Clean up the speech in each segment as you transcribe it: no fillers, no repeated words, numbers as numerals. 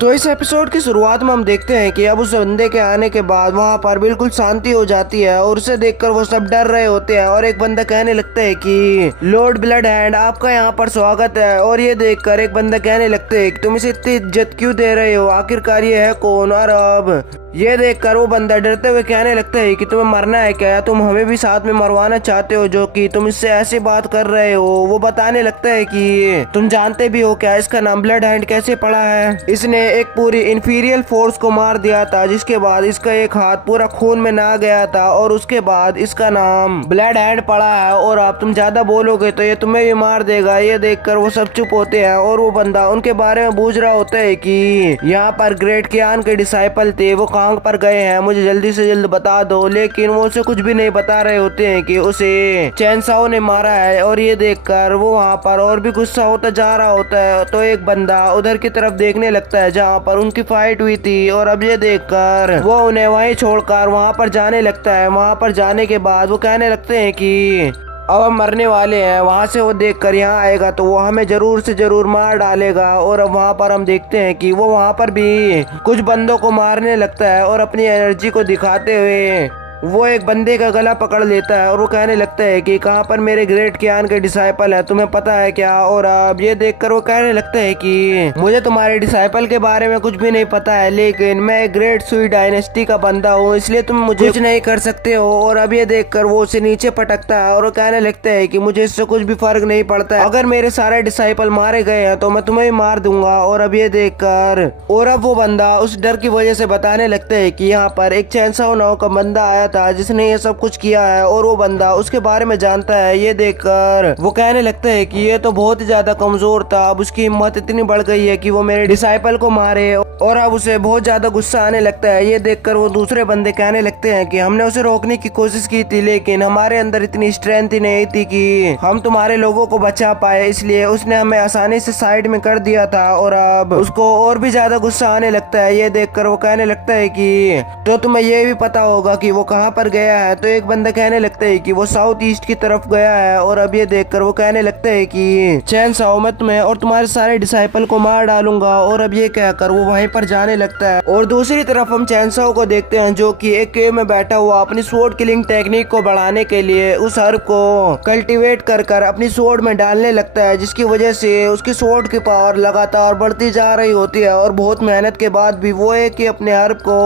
तो इस एपिसोड की शुरुआत में हम देखते हैं कि अब उस बंदे के आने के बाद वहां पर बिल्कुल शांति हो जाती है और उसे देखकर वो सब डर रहे होते हैं और एक बंदा कहने लगता है कि लॉर्ड ब्लड हैंड आपका यहाँ पर स्वागत है। और ये देखकर एक बंदा कहने लगता है कि तुम इसे इतनी इज्जत क्यों दे रहे हो, आखिरकार ये है कौन। और अब ये देखकर वो बंदा डरते हुए कहने लगता है कि तुम्हें मरना है क्या, तुम हमें भी साथ में मरवाना चाहते हो जो कि तुम इससे ऐसी बात कर रहे हो। वो बताने लगता है कि तुम जानते भी हो क्या इसका नाम ब्लड हैंड कैसे पड़ा है। इसने एक पूरी इंफीरियल फोर्स को मार दिया था, जिसके बाद इसका एक हाथ पूरा खून में नहा गया था और उसके बाद इसका नाम ब्लड हैंड पड़ा है। और अब तुम ज्यादा बोलोगे तो ये तुम्हें भी मार देगा। ये देखकर वो सब चुप होते हैं और वो बंदा उनके बारे में पूछ रहा होता है कि यहाँ पर ग्रेट कियान के डिसाइपल थे, वो कहाँ पर गए हैं, मुझे जल्दी से जल्द बता दो। लेकिन वो उसे कुछ भी नहीं बता रहे होते हैं कि उसे चैनसाओ ने मारा है। और ये देखकर वो वहाँ पर और भी गुस्सा होता जा रहा होता है। तो एक बंदा उधर की तरफ देखने लगता है जहाँ पर उनकी फाइट हुई थी और अब ये देखकर वो उन्हें वहीं छोड़कर वहाँ पर जाने लगता है। वहाँ पर जाने के बाद वो कहने लगते हैं कि अब हम मरने वाले हैं, वहाँ से वो देखकर यहाँ आएगा तो वो हमें जरूर से जरूर मार डालेगा। और अब वहाँ पर हम देखते हैं कि वो वहाँ पर भी कुछ बंदों को मारने लगता है और अपनी एनर्जी को दिखाते हुए वो एक बंदे का गला पकड़ लेता है और वो कहने लगता है कि कहाँ पर मेरे ग्रेट कियान के डिसाइपल है, तुम्हें पता है क्या। और अब ये देखकर वो कहने लगता है कि मुझे तुम्हारे डिसाइपल के बारे में कुछ भी नहीं पता है, लेकिन मैं एक ग्रेट सुई डायनेस्टी का बंदा हूँ, इसलिए तुम मुझे कुछ नहीं कर सकते हो। और अब ये देखकर वो उसे नीचे पटकता है और वो कहने लगता है कि मुझे इससे कुछ भी फर्क नहीं पड़ता है, अगर मेरे सारे डिसाइपल मारे गए हैं तो मैं तुम्हें भी मार दूंगा। और अब ये देखकर और अब वो बंदा उस डर की वजह से बताने लगता है कि यहाँ पर एक चैनसाओ नाव का बंदा आया था जिसने ये सब कुछ किया है और वो बंदा उसके बारे में जानता है। ये देखकर वो कहने लगता है कि ये तो बहुत ही ज्यादा कमजोर था, अब उसकी हिम्मत इतनी बढ़ गई है कि वो मेरे डिसाइपल को मारे। और अब उसे बहुत ज्यादा गुस्सा आने लगता है। ये देखकर वो दूसरे बंदे कहने लगते हैं कि हमने उसे रोकने की कोशिश की थी, लेकिन हमारे अंदर इतनी स्ट्रेंथ ही नहीं थी कि हम तुम्हारे लोगों को बचा पाए, इसलिए उसने हमें आसानी से साइड में कर दिया था। और अब उसको और भी ज्यादा गुस्सा आने लगता है। ये देखकर वो कहने लगता है कि तो तुम्हें ये भी पता होगा कि वो कहाँ पर गया है। तो एक बंदा कहने लगता है कि वो साउथ ईस्ट की तरफ गया है। और अब ये देखकर वो कहने लगता है कि चैनसाओ मैं तुम्हें और तुम्हारे सारे डिसाइपल को मार डालूंगा। और अब ये कहकर वो वहीं पर जाने लगता है। और दूसरी तरफ हम चैनसाओ को देखते हैं जो कि एक केव में बैठा हुआ अपनी स्वॉर्ड किलिंग टेक्निक को बढ़ाने के लिए उस हर्ब को कल्टीवेट कर कर अपनी स्वॉर्ड में डालने लगता है, जिसकी वजह से उसकी स्वॉर्ड की पावर लगातार बढ़ती जा रही होती है। और बहुत मेहनत के बाद भी वो एक ही अपने हर्ब को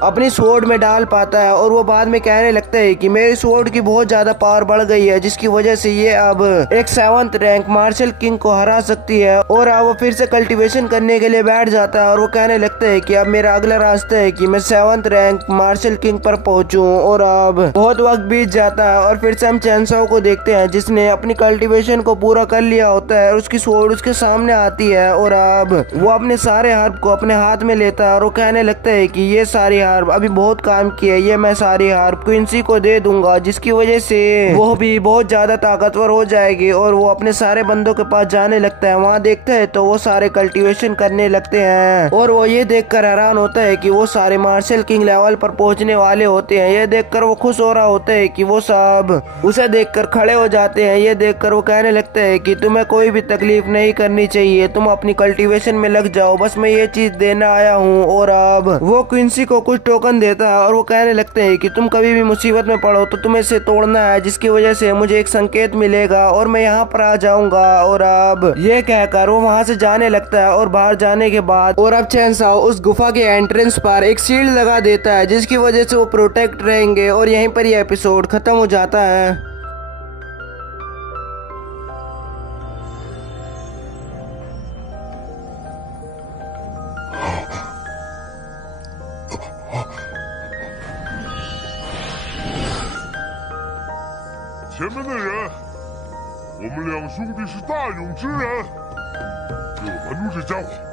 अपनी स्वॉर्ड में डाल पाता है। और वो बाद में कहने लगता है कि मेरी स्वॉर्ड की बहुत ज्यादा पावर बढ़ गई है, जिसकी वजह से ये अब एक 7th रैंक मार्शल किंग को हरा सकती है। और अब वो फिर से कल्टीवेशन करने के लिए बैठ जाता है और वो कहने लगता है कि अब मेरा अगला रास्ता है कि मैं 7th रैंक मार्शल किंग पर पहुंचूं। और अब बहुत वक्त बीत जाता है और फिर से हम चैनसाओ को देखते हैं जिसने अपनी कल्टीवेशन को पूरा कर लिया होता है और उसकी स्वॉर्ड उसके सामने आती है। और अब वो अपने सारे हर्ब को अपने हाथ में लेता है और वो कहने लगता है कि ये सारी हार्ब अभी बहुत काम की है, ये मैं सारी हार्ब क्विंसी को दे दूंगा, जिसकी वजह से वो भी बहुत ज्यादा ताकतवर हो जाएगी। और वो अपने सारे बंदों के पास जाने लगता है। वहाँ देखता है तो वो सारे कल्टीवेशन करने लगते हैं और वो ये देखकर हैरान होता है कि वो सारे मार्शल किंग लेवल पर पहुंचने वाले होते हैं। ये देखकर वो खुश हो रहा होता है कि वो सब उसे देखकर खड़े हो जाते हैं। ये देखकर वो कहने लगता है कि तुम्हें कोई भी तकलीफ नहीं करनी चाहिए, तुम अपनी कल्टीवेशन में लग जाओ, बस मैं ये चीज देना आया हूँ। और अब वो क्विंसी को कुछ टोकन देता है और वो कहने लगते हैं कि तुम कभी भी मुसीबत में पड़ो तो तुम्हें इसे तोड़ना है, जिसकी वजह से मुझे एक संकेत मिलेगा और मैं यहाँ पर आ जाऊंगा। और अब ये कहकर वो वहाँ से जाने लगता है और बाहर जाने के बाद और अब चैनसाओ उस गुफा के एंट्रेंस पर एक शील्ड लगा देता है, जिसकी वजह से वो प्रोटेक्ट रहेंगे। और यहीं पर ये एपिसोड खत्म हो जाता है।前面的人，我们两兄弟是大勇之人，给我拦住这家伙！